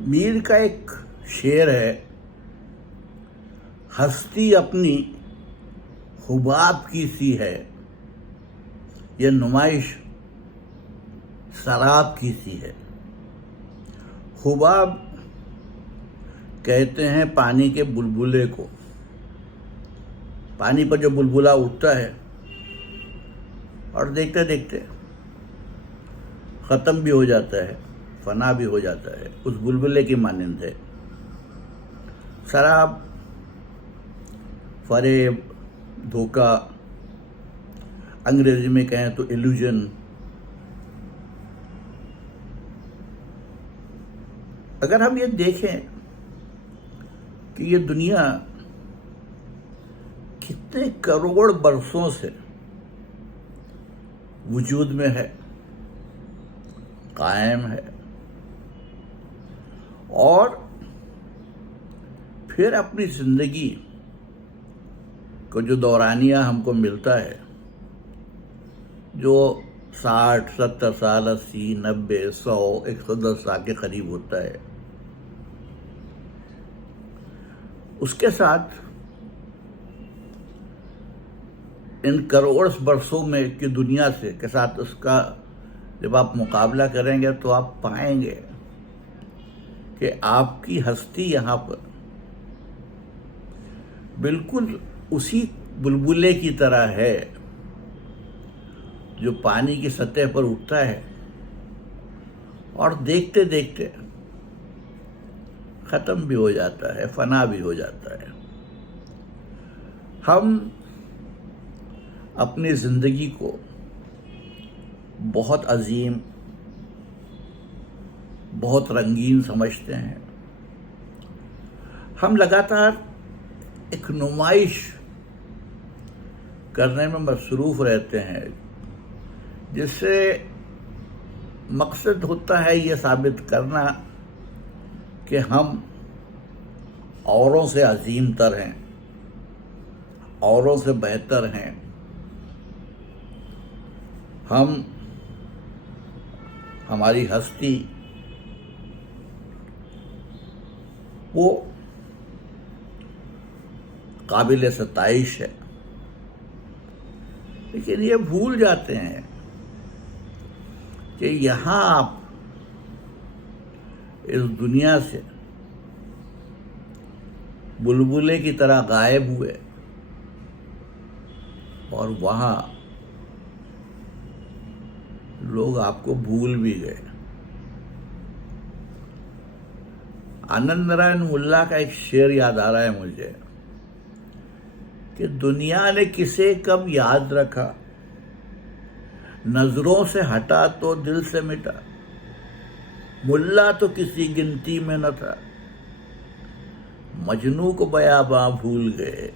میر کا ایک شعر ہے، ہستی اپنی حباب کی سی ہے، یہ نمائش سراب کی سی ہے۔ حباب کہتے ہیں پانی کے بلبلے کو، پانی پر جو بلبلا اٹھتا ہے اور دیکھتے دیکھتے ختم بھی ہو جاتا ہے، فنا بھی ہو جاتا ہے، اس بلبلے کی مانند ہے۔ سراب، فریب، دھوکہ، انگریزی میں کہیں تو ایلوژن۔ اگر ہم یہ دیکھیں کہ یہ دنیا کتنے کروڑ برسوں سے وجود میں ہے، قائم ہے، اور پھر اپنی زندگی کو جو دورانیہ ہم کو ملتا ہے، جو 60 70 سال 80 90 100 110 سال کے قریب ہوتا ہے، اس کے ساتھ ان کروڑ برسوں میں کی دنیا کے ساتھ اس کا جب آپ مقابلہ کریں گے تو آپ پائیں گے کہ آپ کی ہستی یہاں پر بالکل اسی بلبلے کی طرح ہے جو پانی کی سطح پر اٹھتا ہے اور دیکھتے دیکھتے ختم بھی ہو جاتا ہے، فنا بھی ہو جاتا ہے۔ ہم اپنی زندگی کو بہت عظیم، بہت رنگین سمجھتے ہیں۔ ہم لگاتار ایک نمائش کرنے میں مصروف رہتے ہیں، جس سے مقصد ہوتا ہے یہ ثابت کرنا کہ ہم اوروں سے عظیم تر ہیں، اوروں سے بہتر ہیں۔ ہماری ہستی وہ قابل ستائش ہے، لیکن یہ بھول جاتے ہیں کہ یہاں آپ اس دنیا سے بلبلے کی طرح غائب ہوئے اور وہاں لوگ آپ کو بھول بھی گئے۔ آنند نارائن ملا کا ایک شعر یاد آ رہا ہے مجھے کہ دنیا نے کسے کب یاد رکھا، نظروں سے ہٹا تو دل سے مٹا، ملا تو کسی گنتی میں نہ تھا، مجنوں کو بیاباں بھول گئے۔